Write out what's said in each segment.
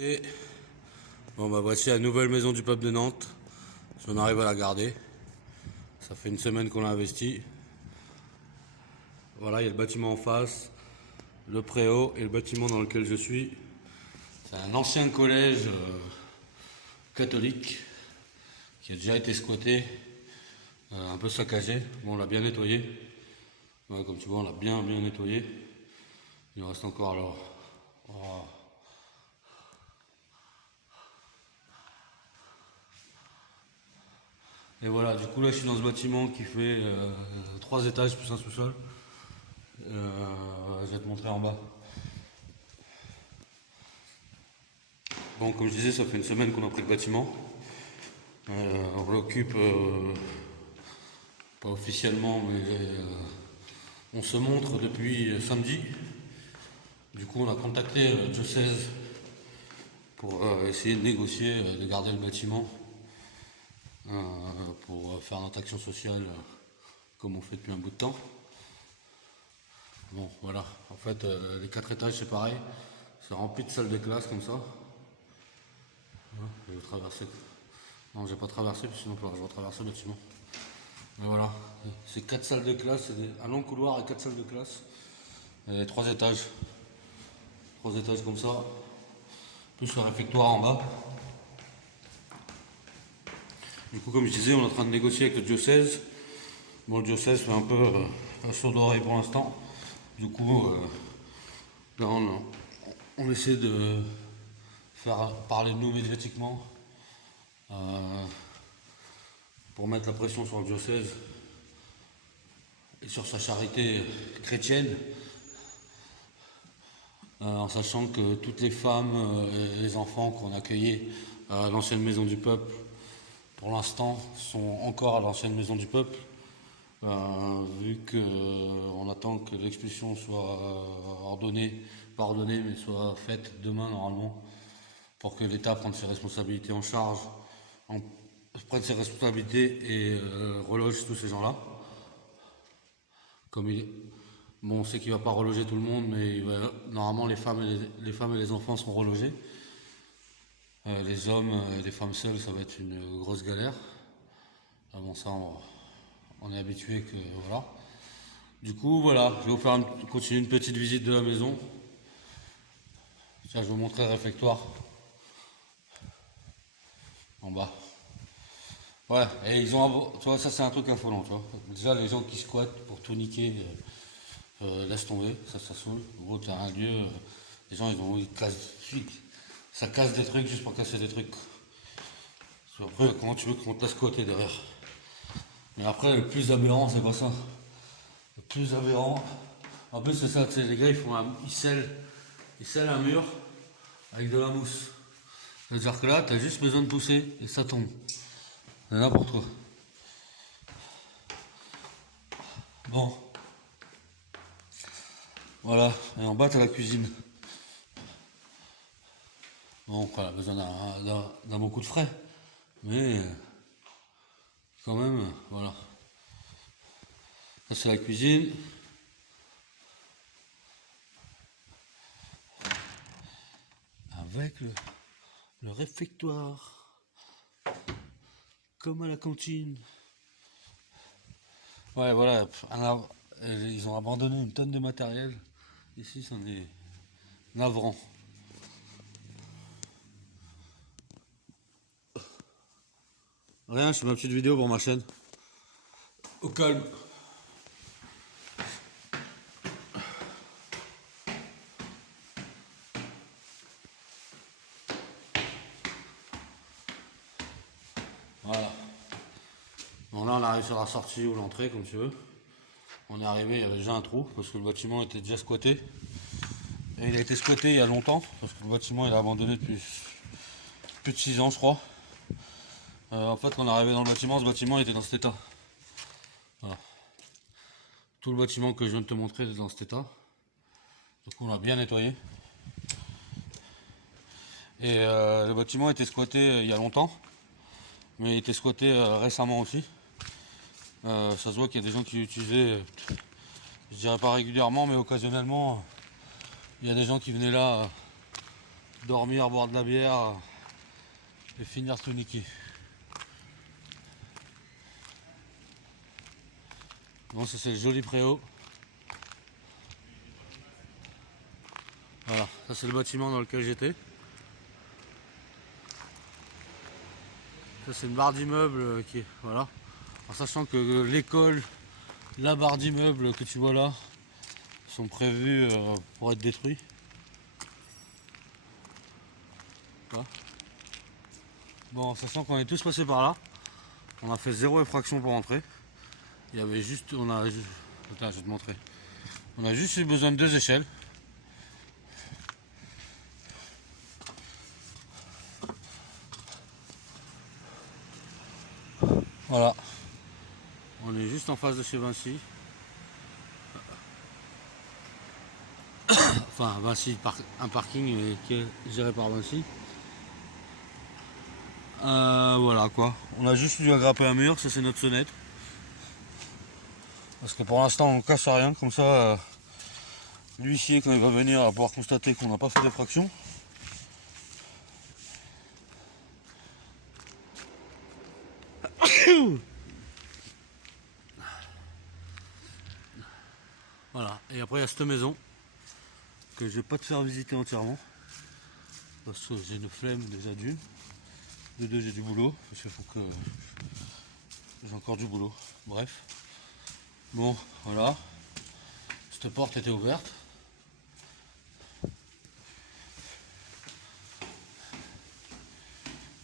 Et bon bah voici la nouvelle maison du peuple de Nantes. Si on arrive à la garder. Ça fait une semaine qu'on l'a investi. Voilà, il y a le bâtiment en face, le préau et le bâtiment dans lequel je suis. C'est un ancien collège catholique qui a déjà été squatté, un peu saccagé. Bon, on l'a bien nettoyé. Ouais, comme tu vois, on l'a bien nettoyé. Il en reste encore alors. Oh. Et voilà, du coup là je suis dans ce bâtiment qui fait 3 étages plus un sous-sol. Je vais te montrer en bas. Bon, comme je disais, ça fait une semaine qu'on a pris le bâtiment. On l'occupe pas officiellement, mais on se montre depuis samedi. Du coup, on a contacté le diocèse pour essayer de négocier, de garder le bâtiment pour faire notre action sociale comme on fait depuis un bout de temps. Bon, voilà. En fait, les 4 étages, c'est pareil. C'est rempli de salles de classe comme ça. Je vais traverser. Non, j'ai pas traversé, sinon je vais traverser le bâtiment. Mais voilà, c'est 4 salles de classe, c'est un long couloir et 4 salles de classe. Et 3 étages. 3 étages comme ça. Plus le réfectoire en bas. Du coup, comme je disais, on est en train de négocier avec le diocèse. Bon, le diocèse fait un peu un saut d'oreille pour l'instant. Du coup, là, on essaie de faire parler de nous médiatiquement pour mettre la pression sur le diocèse et sur sa charité chrétienne, en sachant que toutes les femmes et les enfants qu'on accueillait à l'ancienne maison du peuple, pour l'instant, sont encore à l'ancienne maison du peuple, vu qu'on attend que l'expulsion soit ordonnée, pas ordonnée, mais soit faite demain normalement, pour que l'État prenne ses responsabilités en charge, prenne ses responsabilités et reloge tous ces gens-là. Comme bon, on sait qu'il ne va pas reloger tout le monde, mais normalement les femmes et les enfants seront relogés. Les hommes et les femmes seules, ça va être une grosse galère. Bon, ça, on est habitué que voilà. Du coup, voilà, je vais vous faire continuer une petite visite de la maison. Tiens, je vais vous montrer le réfectoire en bas. Ouais, et ils ont, tu vois, ça c'est un truc affolant, tu vois. Déjà, les gens qui squattent pour tout niquer, laisse tomber, ça saoule. Gros, t'as un lieu, les gens ils cassent, ça casse des trucs juste pour casser des trucs. Après, comment tu veux qu'on te laisse squatter derrière? Mais après, le plus aberrant, c'est pas ça. Le plus aberrant, en plus c'est ça, tu sais, les gars ils scellent un mur avec de la mousse. C'est-à-dire que là, t'as juste besoin de pousser et ça tombe. C'est n'importe quoi. Bon. Voilà, et en bas t'as la cuisine. Bon, elle a besoin d'un bon coup de frais. Mais quand même, voilà. Ça c'est la cuisine. Avec le réfectoire. Comme à la cantine. Ouais, voilà. Ils ont abandonné une tonne de matériel. Ici, c'en est navrant. Rien, je fais ma petite vidéo pour ma chaîne. Au calme. Voilà. Bon, là, on arrive sur la sortie ou l'entrée, comme tu veux. On est arrivé, il y avait déjà un trou, parce que le bâtiment était déjà squatté. Et il a été squatté il y a longtemps, parce que le bâtiment il est abandonné depuis plus de 6 ans, je crois. En fait, quand on est arrivé dans le bâtiment, ce bâtiment était dans cet état. Voilà. Tout le bâtiment que je viens de te montrer est dans cet état. Du coup, on l'a bien nettoyé. Et le bâtiment était squatté il y a longtemps, mais il était squatté récemment aussi. Ça se voit qu'il y a des gens qui l'utilisaient, je dirais pas régulièrement, mais occasionnellement. Il y a des gens qui venaient là dormir, boire de la bière et finir tout niqué. Bon, ça c'est le joli préau. Voilà, ça c'est le bâtiment dans lequel j'étais. Ça c'est une barre d'immeuble qui est. Voilà. En sachant que l'école, la barre d'immeuble que tu vois là, sont prévus pour être détruits. Voilà. Bon, en sachant qu'on est tous passés par là, on a fait 0 effraction pour entrer. Il y avait juste. Attends, je vais te montrer. On a juste eu besoin de 2 échelles. Voilà. On est juste en face de chez Vinci. Enfin, Vinci, un parking qui est géré par Vinci. Voilà quoi. On a juste dû aggrapper un mur, ça c'est notre sonnette. Parce que pour l'instant on casse rien, comme ça l'huissier quand il va venir va pouvoir constater qu'on n'a pas fait d'effraction. Voilà, et après il y a cette maison que je vais pas te faire visiter entièrement parce que j'ai une flemme déjà d'une. De deux, j'ai du boulot parce qu'il faut que j'ai encore du boulot. Bref, bon voilà, cette porte était ouverte.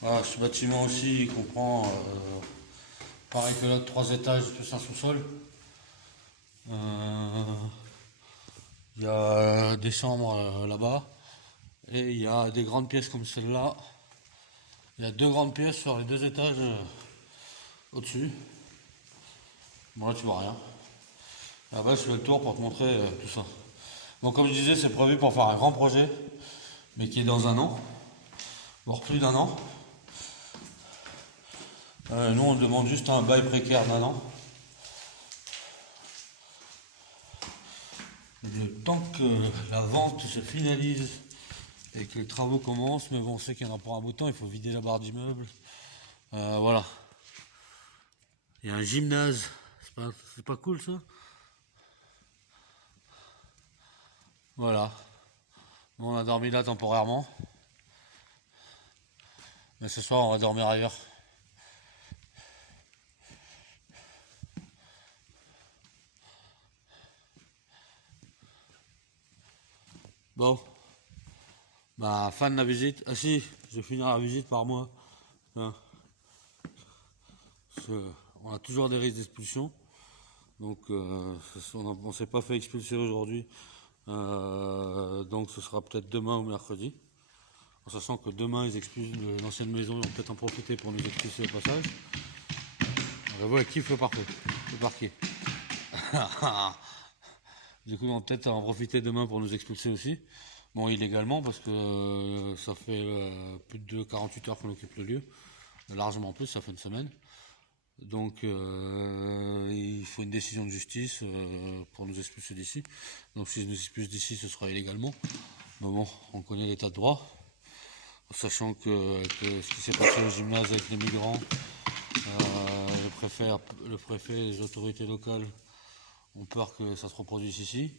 Voilà, ce bâtiment aussi il comprend pareil que l'autre, 3 étages plus un sous-sol. Il y a des chambres là-bas et il y a des grandes pièces comme celle-là. Il y a 2 grandes pièces sur les 2 étages au-dessus. Bon là tu vois rien. Là-bas je fais le tour pour te montrer tout ça. Bon comme je disais c'est prévu pour faire un grand projet mais qui est dans un an, voire plus d'1 an. Nous on demande juste un bail précaire d'1 an. Le temps que la vente se finalise et que les travaux commencent, mais bon on sait qu'il y en a pour un bout de temps, il faut vider la barre d'immeuble. Voilà. Il y a un gymnase, c'est pas cool ça? Voilà. Bon, on a dormi là temporairement. Mais ce soir on va dormir ailleurs. Bon. Bah fin de la visite. Ah si, je vais finir la visite par moi. Hein. On a toujours des risques d'expulsion. Donc on ne s'est pas fait expulser aujourd'hui. Donc ce sera peut-être demain ou mercredi. En sachant que demain ils expulsent l'ancienne maison, ils vont peut-être en profiter pour nous expulser au passage. On va voir qui kiffe le parquet. Du coup, on va peut-être en profiter demain pour nous expulser aussi. Bon, illégalement, parce que ça fait plus de 48 heures qu'on occupe le lieu. Largement plus, ça fait une semaine. Donc, il faut une décision de justice pour nous expulser d'ici. Donc, si nous expulsent d'ici, ce sera illégalement. Mais bon, on connaît l'état de droit. Sachant que ce qui s'est passé au gymnase avec les migrants, le préfet, les autorités locales ont peur que ça se reproduise ici.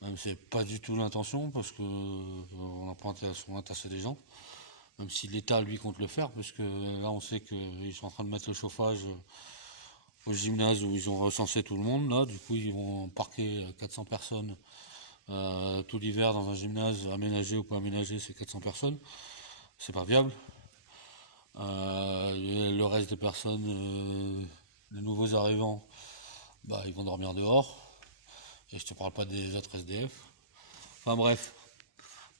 Même c'est pas du tout l'intention parce que on n'a pas intention d'entasser des gens. Même si l'État lui compte le faire, parce que là on sait qu'ils sont en train de mettre le chauffage au gymnase où ils ont recensé tout le monde. Là, du coup ils vont parquer 400 personnes tout l'hiver dans un gymnase aménagé ou pas aménagé, c'est 400 personnes. C'est pas viable. Le reste des personnes, les nouveaux arrivants, bah ils vont dormir dehors. Et je te parle pas des autres SDF. Enfin bref.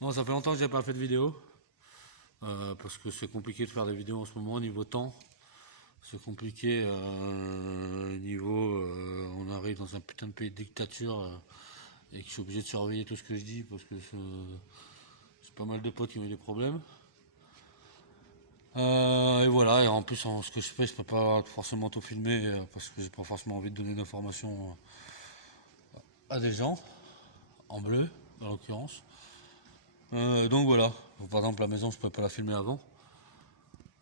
Bon, ça fait longtemps que j'ai pas fait de vidéo. Parce que c'est compliqué de faire des vidéos en ce moment niveau temps. C'est compliqué niveau on arrive dans un putain de pays de dictature et que je suis obligé de surveiller tout ce que je dis parce que c'est pas mal de potes qui ont eu des problèmes. Et voilà, et en plus ce que je fais, je peux pas forcément tout filmer parce que j'ai pas forcément envie de donner d'informations à des gens, en bleu dans l'occurrence. Donc voilà. Par exemple, la maison, je peux pas la filmer avant.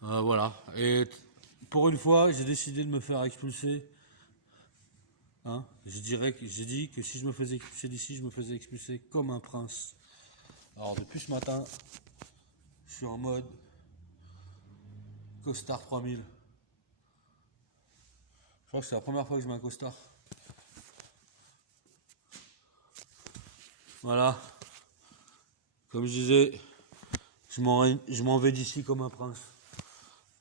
Voilà. Et pour une fois, j'ai décidé de me faire expulser. Hein, j'ai dit que si je me faisais expulser d'ici, je me faisais expulser comme un prince. Alors depuis ce matin, je suis en mode costard 3000. Je crois que c'est la première fois que je mets un costard. Voilà. Comme je disais, je m'en vais d'ici comme un prince.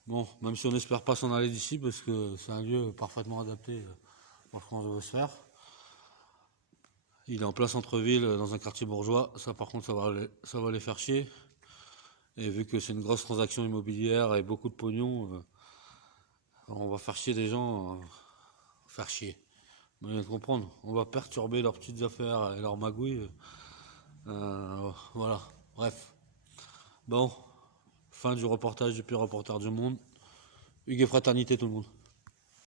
Bon, même si on n'espère pas s'en aller d'ici, parce que c'est un lieu parfaitement adapté pour ce qu'on veut se faire. Il est en plein centre-ville, dans un quartier bourgeois. Ça, par contre, ça va les faire chier. Et vu que c'est une grosse transaction immobilière et beaucoup de pognon, on va faire chier des gens. Faire chier. Vous allez comprendre. On va perturber leurs petites affaires et leurs magouilles. Voilà. Bref. Bon. Fin du reportage du pire reporter du monde. Hugues et fraternité tout le monde.